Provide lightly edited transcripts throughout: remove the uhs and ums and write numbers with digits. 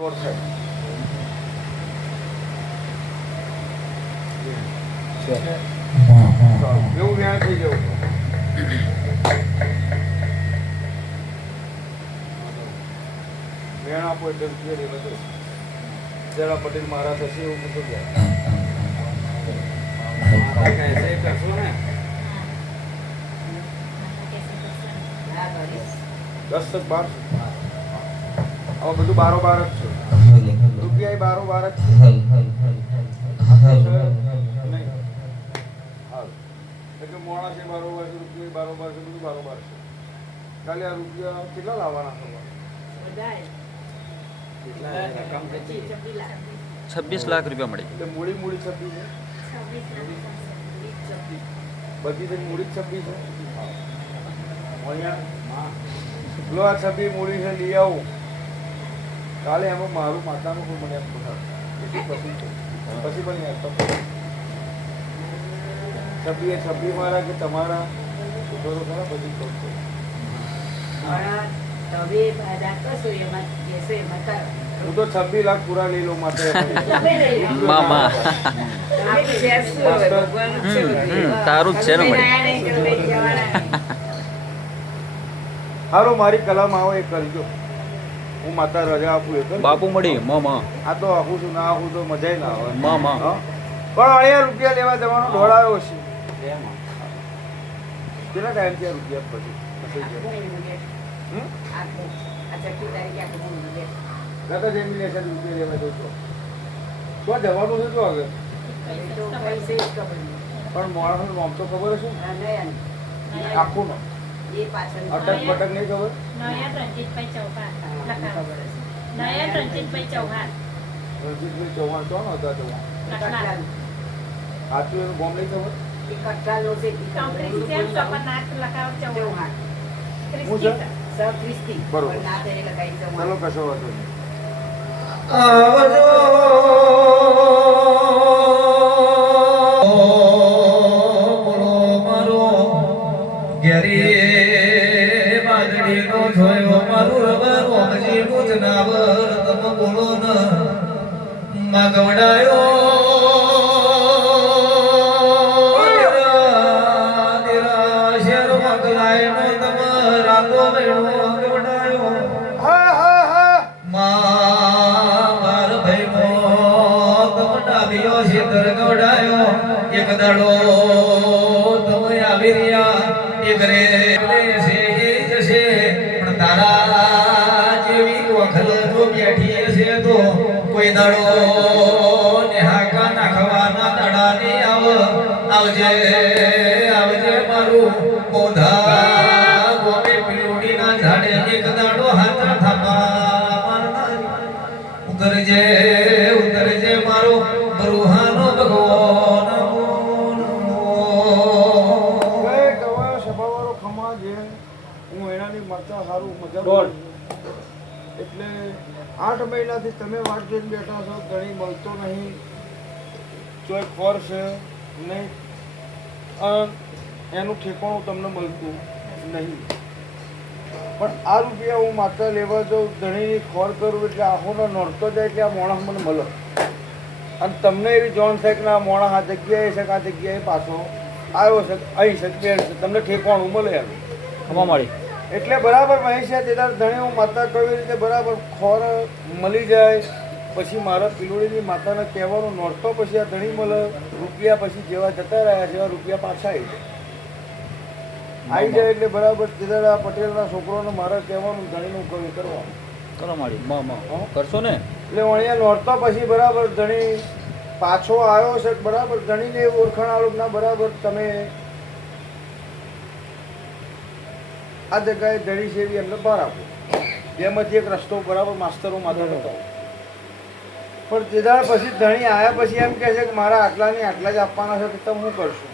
એવું વ્યાજ થઈ જવું. વેણ આપો એટલે રૂપિયા બધું જરા પટેલ મારા થશે એવું બધું કરશો ને 10 12 હવે બધું બારોબાર જ છે. રૂપિયા બારોબાર જ છે. એટલે મોડા છે બારોબાર છે, રૂપિયા બારોબાર છે, બધું બારોબાર છે. ખાલી આ રૂપિયા કેટલા લાવવાના છે? 26 લાખ રૂપિયા મળે. એટલે મૂડી 26 છે. બધી જ મૂડી 26 છે. અહીંયા લો આ 26 મૂડી છે, લઈ આવું. કાલે એમાં મારું માતાનું કોઈ મને એમ પછી પણ યાદ 26 મારા કે તમારા ખરા બધી કહું છું. હું તો 26 લાખ પૂરા લઈ લઉં માત્ર મામા તારું જ છે ને મળી. હારો મારી કલામ આવો એ કરજો. હું માતા રજા આપું એ કર. બાપુ મળી મામા. આ તો આખું છું ના આખું તો મજા ના આવે મામા. પણ અહીંયા રૂપિયા લેવા જવાનો ઢોળાયો છે. કેટલા ટાઈમ થયા રૂપિયા પછી દાદા જેમ લે છે રૂપિયા લેવા જતો તો જવાનું છે તો આગળ પણ માણસનું નામ તો ખબર હશે આખું નો અટક બટક નહીં ખબર. રણજીતભાઈ ચૌહાણ કોણ હતા? ચૌહાણ સાચું એનું બોમ્બ નહીં ખબર. બરોબર ચાલો કશો વાંધો નહીં. કોઈ દાડો નેહાકા નાખવાના દાડા ને આવજે આવજે મારું પોધા ગોમે પીળુડી ના ઝાડે એક દાડો હાથ થાપા ઉતરજે ઉતરજે મારો બરુહાનો ભગવાન. સભાવાળો ખમા જે હું એનાની માતા સારું મજા એટલે 8 મહિનાથી તમે વાટ જોઈને બેઠા છો. ઘણી મળતો નહીં, ચોય ખોર છે નહીં, એનું ઠેકાણું તમને મળતું નહીં. પણ આ રૂપિયા હું માત્ર લેવા જાઉં, ધણીની ખોર કરું એટલે આખોનો નડતો જાય કે આ માણસ મને મળે. અને તમને એવી જોણ છે કે આ માણસ આ જગ્યાએ છે કે આ જગ્યાએ પાછો આવ્યો છે, અહીં છે, બેન છે, તમને ઠેકાણું મળે એમ ખમા મળી. એટલે બરાબર મહેશિયા તે ધણે હું માતા કઈ રીતે બરાબર ખોર મળી જાય. પછી મારા પિલોડીની માતાને કહેવાનું નોરતો પછી આ ધણી મળે રૂપિયા પછી જેવા જતા રહ્યા જેવા રૂપિયા પાછા આવી જાય એટલે બરાબર તેદાડા પટેલના છોકરોને મારે કહેવાનું ધણીનું કવિ કરવાનું કરો મળી મામા કરશો ને. એટલે અહીંયા નોરતો પછી બરાબર ધણી પાછો આવ્યો છે બરાબર ધણીને ઓળખાણ આલોકના બરાબર તમે આ જગ્યાએ ધણી છે એવી એમને બહાર આપો. જેમાંથી એક રસ્તો બરાબર માસ્તરો માથે બતાવો. પણ તેદાળ પછી ધણી આવ્યા પછી એમ કહે છે કે મારા આટલાની આટલા જ આપવાના છે તો તમે શું કરશો?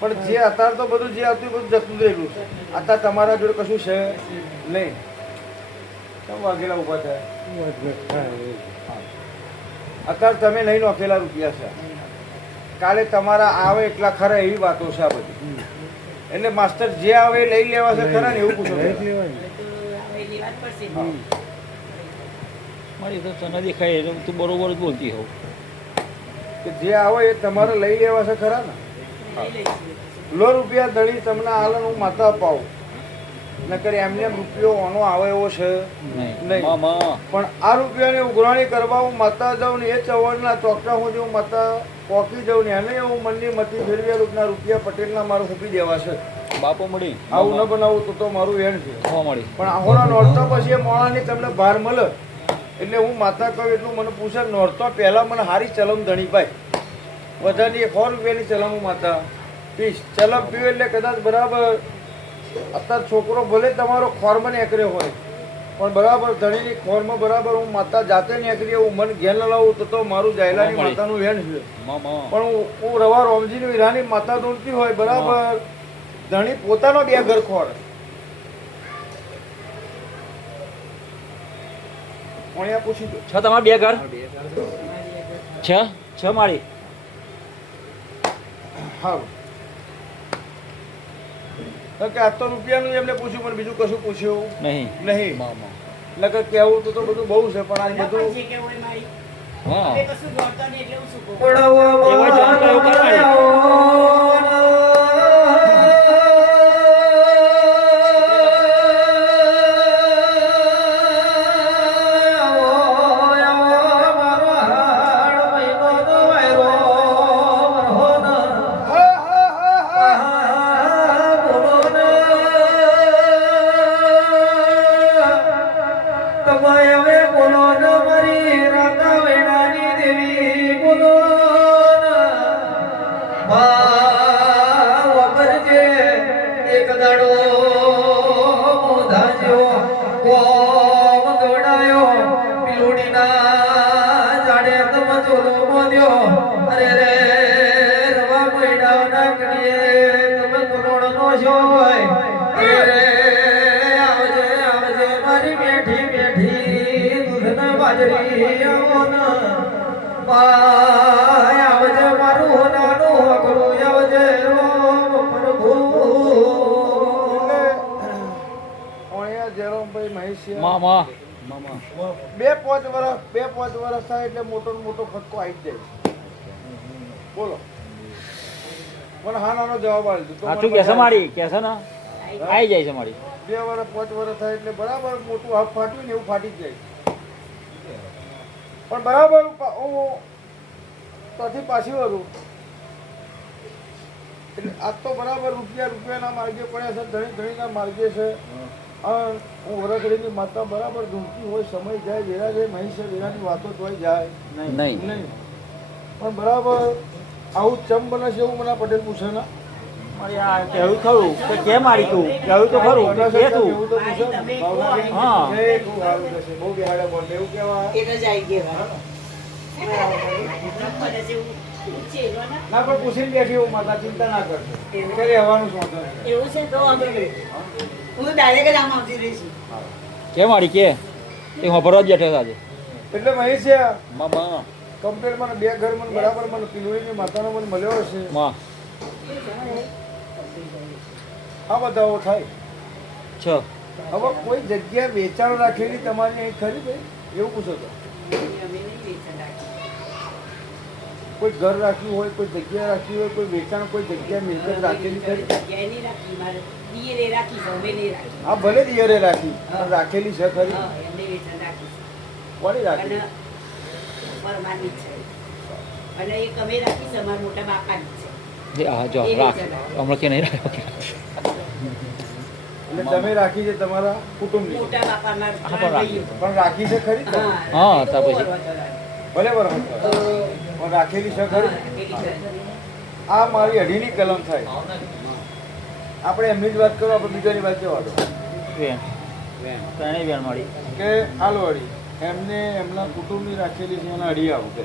પણ જે અત્યારે તો બધું જે હતું બધું જતું રહેલું છે. અત્યારે તમારા જોડે કશું છે નહીં. તમે વાઘેલા ઉભા થયા અત્યારે તમે લઈ નોખેલા રૂપિયા છે. કાલે તમારા આવે એટલા ખરા એવી વાતો છે આ બધી. એટલે માસ્ટર જે આવે એ લઈ લેવા છે ખરા ને એવું પૂછો લઈ જ લેવાય ને. મારી તો તને દેખાય એટલે તું બરોબર જ બોલતી હોવ. કે જે આવે એ તમારે લઈ લેવા છે ખરા ને લો રૂપિયા ધણી તમને હાલન હું માતા અપાવું નકર એમને એમ રૂપિયો ઓનો આવે એવો છે નહીં નહીં. મામા પણ આ રૂપિયાની ઉઘરાણી કરવા હું માતા જાઉં ને એ ચવડના ચોકટા હું હું માતા પોકી જાઉં ને એને હું મનની મતી ફેરવ્યા રૂપના રૂપિયા પટેલના મારે મૂકી દેવા છે. બાપો મળી આવું ન બનાવું તો મારું વેણ છે. હવા મળી પણ આહોના નોરતા પછી એ મોણાની તમને ભાર મળે એટલે હું માતા કહું એટલું મને પૂછે નોરતો પહેલાં મને હારી ચલમ ધણી પાય વધારની 100 રૂપિયાની ચલમ હું માતા પીશ ચલમ પીવું એટલે કદાચ બરાબર અત્યારે છોકરો ભલે તમારો ખોરમાં નીકળ્યો હોય પણ બરાબર ધણીની ખોરમાં બરાબર હું માતા જાતે નીકળી હું મન ઘેર ન લાવું તો મારું જાયલાની માતાનું વેણ છે. મામા પણ હું રવા રોમજીની વીરાની માતા દોડતી હોય બરાબર ધણી પોતાનો બે ઘર ખોર કોણિયા પૂછી દો છ તમારા બે ઘર છ માળી સારું તો કે આ તો રૂપિયાનું એમને પૂછ્યું પણ બીજું કશું પૂછ્યું નહીં નહીં મામા એટલે કે કહેવું તો બધું બહુ છે પણ આ બધું હા મામા મામા બે પાંચ વર્ષ થાય એટલે મોટો ને મોટો ફટકો આવી જ જાય બોલો મને હા નાનો જવાબ આપી દીધો સાચું કેસે મારી કેસે ને આવી જાય છે મારી 2 વર્ષ 5 વર્ષ થાય એટલે બરાબર મોટું હાફ ફાટ્યું ને એવું ફાટી જ જાય પણ બરાબર હું ત્યાંથી પાછી વળું એટલે આજ તો બરાબર રૂપિયાના માર્ગે પડ્યા છે ધણીના માર્ગે છે હું વરઘડીની માતા બરાબર ઢૂંઢતી હોય સમય જાય વેરા જાય મહિષા વેરાની વાતો તોય જાય નહીં નહીં પણ બરાબર આવું ચમ બને છે એવું મને પટેલ પૂછે ને મારી આ કહેવું ખરું કે કેમ મારી તું કહેવું તો ખરું કે કે તું એવું તો પૂછે ને. ભાવનાબેન, હા. જય ખૂબ સારું થશે. બહુ બિહાડે બોલ એવું કહેવાય ના પણ પૂછીને બેઠી હું માતા ચિંતા ના કરતો કે રહેવાનું શોધો એવું છે તો અમે હું ડાયરેક્ટ જ આમ આવતી રહીશું. કે મારી કે એ વાપરવા જ બેઠો છે આજે એટલે મહેશિયા મામા કમ્પ્લેટ મને 2 ઘર મને બરાબર મને પિલોડીની માતાનો મને મળ્યો હશે માં આ બધાઓ થાય છ હવે કોઈ જગ્યા વેચાણ રાખેલી તમારી અહીં ખરી ભાઈ એવું પૂછો તો અમે નહીં વેચાણ રાખીએ. કોઈ ઘર રાખ્યું હોય કોઈ જગ્યા રાખી હોય કોઈ વેચાણ કોઈ જગ્યા મિલકત રાખેલી ખરી જગ્યાએ નહીં રાખી મારે દિયરે રાખી છે અમે નહીં રાખી. હા ભલે દિયરે રાખી પણ રાખેલી છે ખરી હા એમને વેચાણ રાખી છે. કોની અને રાખી પરમાની જ છે અને એક અમે રાખી છે અમારા મોટા બાપાની છે. જે હા જો રાખ હમણાં કે નહીં રાખ એટલે તમે રાખી છે તમારા કુટુંબની મોટા બાપાના હા, પણ રાખી. પણ રાખી છે ખરી તમે? હા, તો પછી. ભલે બરાબર પણ રાખેલી છે ખરી આ મારી અઢીની કલમ થાય આપણે એમની જ વાત કરો આપણે બીજાની વાત જવા દો વેણ ત્રણેય વેણ મારી કે હાલો અઢી એમને એમના કુટુંબની રાખેલી છે એના અઢી આવું કે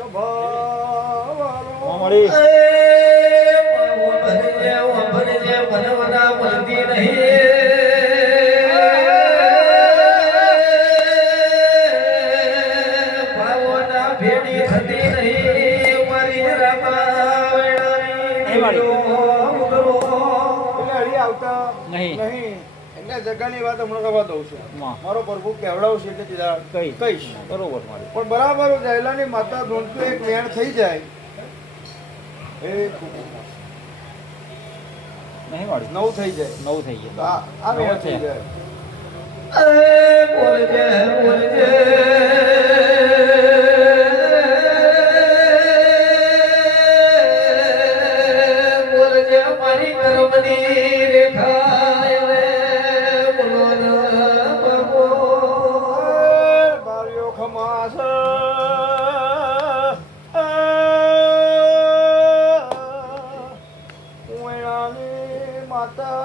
સ્વભાવવાળો. મળી ભરજે વનવના મળતી નહીં ભાવના ભેડી થતી નહીં મારી નહીં વાળી. એટલે હળી આવતા નહીં. એટલે જગાની વાત હમણાં કરવા દઉં છું. માં. મારો પ્રભુ કહેવડાવશે એટલે સીધા કહીશ. બરોબર મારી પણ બરાબર જયલાની માતા ધૂણતું એક વેણ થઈ જાય એ નહીં વાળી. નવ થઈ જાય નવ થઈ તો ગયા. આ વેણ થઈ જાય. બોલજે મારી કર્મની રેખા બોલો બાબો બારીઓ ખમાસ ઉણાની માતા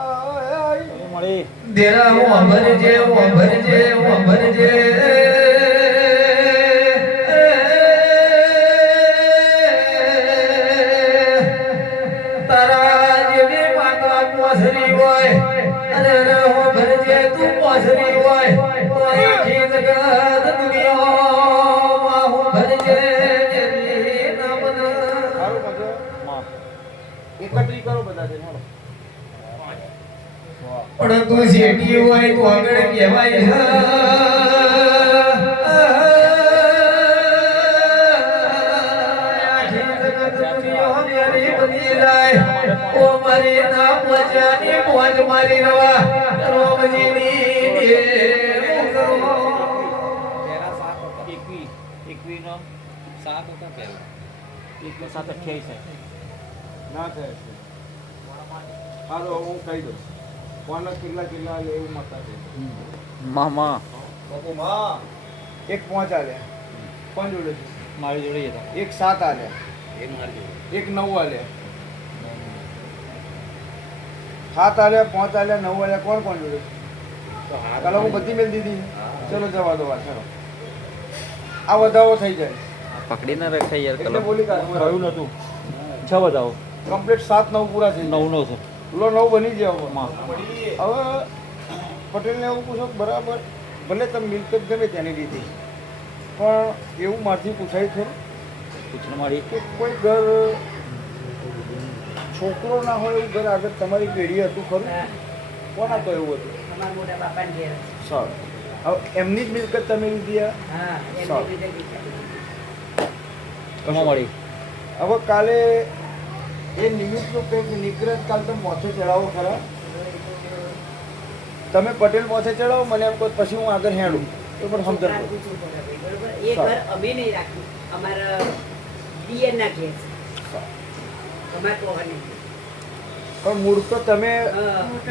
આઈ. મળી દેરા ભરજે તારા જેવી માતા પોસરી હોય અને રહો ભરજે તું પોસરી હોય તો આખી જગત દુનિયામાં હું ભરજે જેવી ના બને. સારું મજો. માં. એકત્રી કરો બધા જણ હાલો. પણ તું શેઠી હોય તો આગળ કહેવાય મારી રવા રોમજીની એકવીસ નો 7 હતા પહેલા. 1 7 28 ના થાય છે. હાલો હું કહી દઉં કોને કેટલા કેટલા લે એવું મતા છે. મામા એક 5 આલ્યા કોણ જોડે છે? મારી જોડે હતા. એક 7 આલ્યા એક 9 આલ્યા 7 આલ્યા 5 આલ્યા 9 આલ્યા કોણ કોણ જોડે છે? કાલે હું બધી મેલ દીધી ચલો જવા દો વાત ચલો આ વધાવો થઈ જાય પકડી ના રખાય યાર. એટલે બોલી કહ્યું નતું 6 બતાવો. કમ્પ્લીટ 7 9 પૂરા થઈ 9 નો છે. લો 9 બની જાય માં. હવે પટેલને એવું પૂછો કે બરાબર ભલે તમે મિલકત ગમે તેની લીધી પણ એવું મારથી પૂછાય છે પૂછને મારી કે કોઈ ઘર છોકરો ના હોય એવું ઘર આગળ તમારી પેઢી હતું ખરું? કોના તો એવું હતું? અમારા મોટા બાપાને ઘેર. સારું હવે એમની જ મિલકત તમે લીધી આ? હા, એમની સારું. રીતે લીધા. કમા મળી. હવે કાલે એ નિમિત્તનું કંઈક નીકળે જ કાલ તમે મોથે ચડાવો ખરા? તમે પટેલ મોથે ચડાવો મને એમ કહો પછી હું આગળ હેડું તો પણ સમજણ પડે. પૂછવું પડે ભાઈ, બરોબર? એ ઘર અમે નહીં રાખ્યું, અમારા દિયરના ઘેર છે. અમારે પોહાને ઘેર. પણ મૂળ તો તમે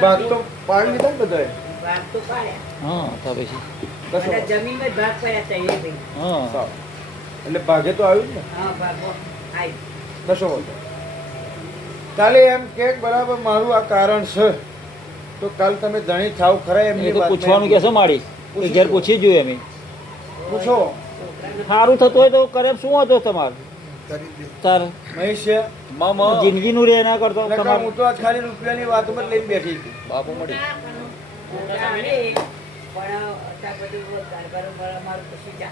ભાગ તો પાડી લીધા ને બધાએ? ભાગ તો પાડ્યા. હા તો પછી કશો અને જમીનમાં જ ભાગ પાડ્યા ત્રણેય ભાઈ. હા સારું એટલે ભાગે તો આવ્યું જ ને? હા, ભાગો આવ્યું. કશો વાંધો કાલે એમ કે બરાબર મારું આ કારણ છે તો કાલ તમે ધણી થાવ ખરા એ એમની તો વાત પૂછવાનું કેશો મારી એ ઘેર પૂછી જોઈએ અમે. પૂછો સારું થતું હોય તો કરે શું હતો તમારે તાર મહેશ જિંદગીનું રે એના કરતો નકર તમારે હું તો આજ ખાલી રૂપિયાની વાતમાં જ લઈને બેઠી હતી. બાપુ મળી.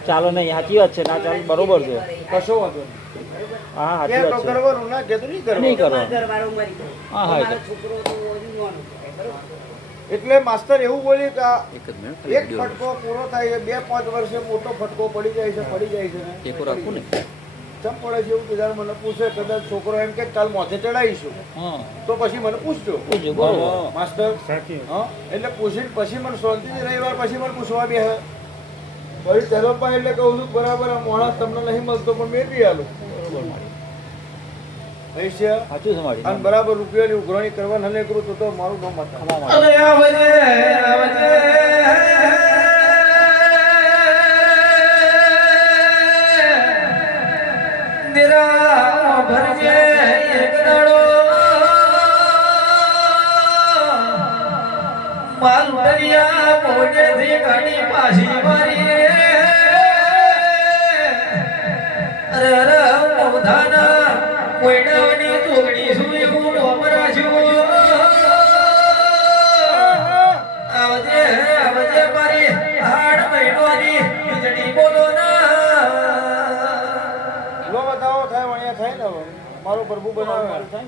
ચાલો નહીં સાચી વાત છે ના ચાલો બરોબર છે. કશો વાંધો નહીં. હા કે સાચી તો વાત છે. કરવાનું ના કે તો નહીં નહીં કરવાનું કરવાનું. હા, હા, મારો છોકરો તો હજુ નાનો છે, બરોબર? એટલે માસ્તર એવું બોલી કે આ એક જ મિનિટ એક ફટકો પૂરો થાય છે 2-5 વર્ષે મોટો ફટકો પડી જાય છે ને ટેકો રાખું ને. ચમ પડે છે એવું કદાચ મને પૂછે કદાચ છોકરો એમ કે કાલ મોથે ચડાવીશું હા તો પછી મને પૂછજો પૂછજો, બરોબર. માસ્ટર હા એટલે પૂછીને પછી મને શાંતિથી રવિવાર પછી મને પૂછવા બે પછી તરફમાં એટલે કહું છું બરાબર આ માણસ તમને નહીં મળતો પણ મેં બી આલું બરોબર મારી. પૈસા સાચું છે મારી. અને બરાબર રૂપિયાની ઉઘરાણી કરવા ન કરું તો મારું નામ હતા ખમા મારી. અરે આવજે નિરા ભરજે એક દાડો માલ દરિયા મોઢેથી ઘણી પાછી મારી અરે ધાના કોઈડાની જોગણી શું એવું નોમ રાખ્યું આવજે આવજે મારી હાડ મહિનોની વીજળી બોલો ના લો બતાવો થાય વણ્યા થાય ને હવે મારો પ્રભુ બનાવે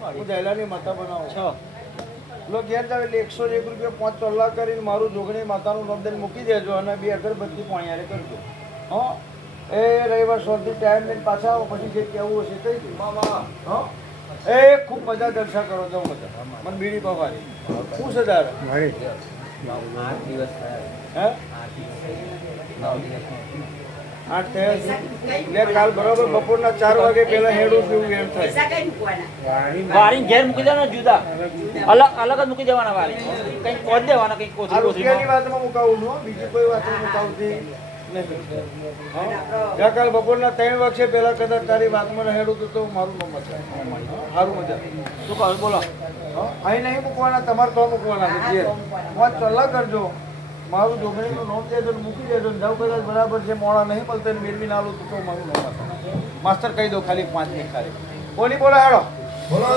હું દહેલાની માતા બનાવું લો ઘેર જાવ એટલે 101 રૂપિયા 5 ચોલ્લા કરીને મારું જોગણી માતાનું નામ દઈને મૂકી દેજો અને 2 અગરબત્તી પાણીયારે કરજો હા એ રવિવાર સોમથી ટાઈમ લઈને પાછા આવો પછી જે કહેવું હશે કહી દઉં હા એ ખૂબ મજા જલસા કરો તો મજા મને બીડી પવારી શું છે તારે હે 8 થયા છે એટલે કાલ બરાબર બપોરના 4 વાગે પહેલા હેડું પીવું એમ થાય પૈસા કઈ મૂકવાના વારી ઘેર મૂકી દેવાના જુદા અલગ જ મૂકી દેવાના વારી કંઈક કોદ દેવાના કંઈક આ કોથળી રૂપિયાની કોથળીમાં. વાતમાં મુકાવું છું બીજી કોઈ વાતમાં મુકાવતી નહીં જ્યાં કાલ બપોરના 3 વાગે પહેલા કદાચ તારી વાતમાં હેડું તો મારું નામ છે સારું મજા શું કહું બોલો હા અહીં નહીં મૂકવાના તમારે તો મૂકવાના છે જે પાંચ ચોલ્લા કરજો મારું જોગણીનું નોમ દેજો ને મૂકી દેજો ને જાવ કદાચ બરાબર છે મોડા નહીં મળતો ને મેળવી ના આલું તો મારું નામ માસ્તર કહી દો ખાલી 5 મિનિટ ખાલી બોલી બોલો હેડો બોલો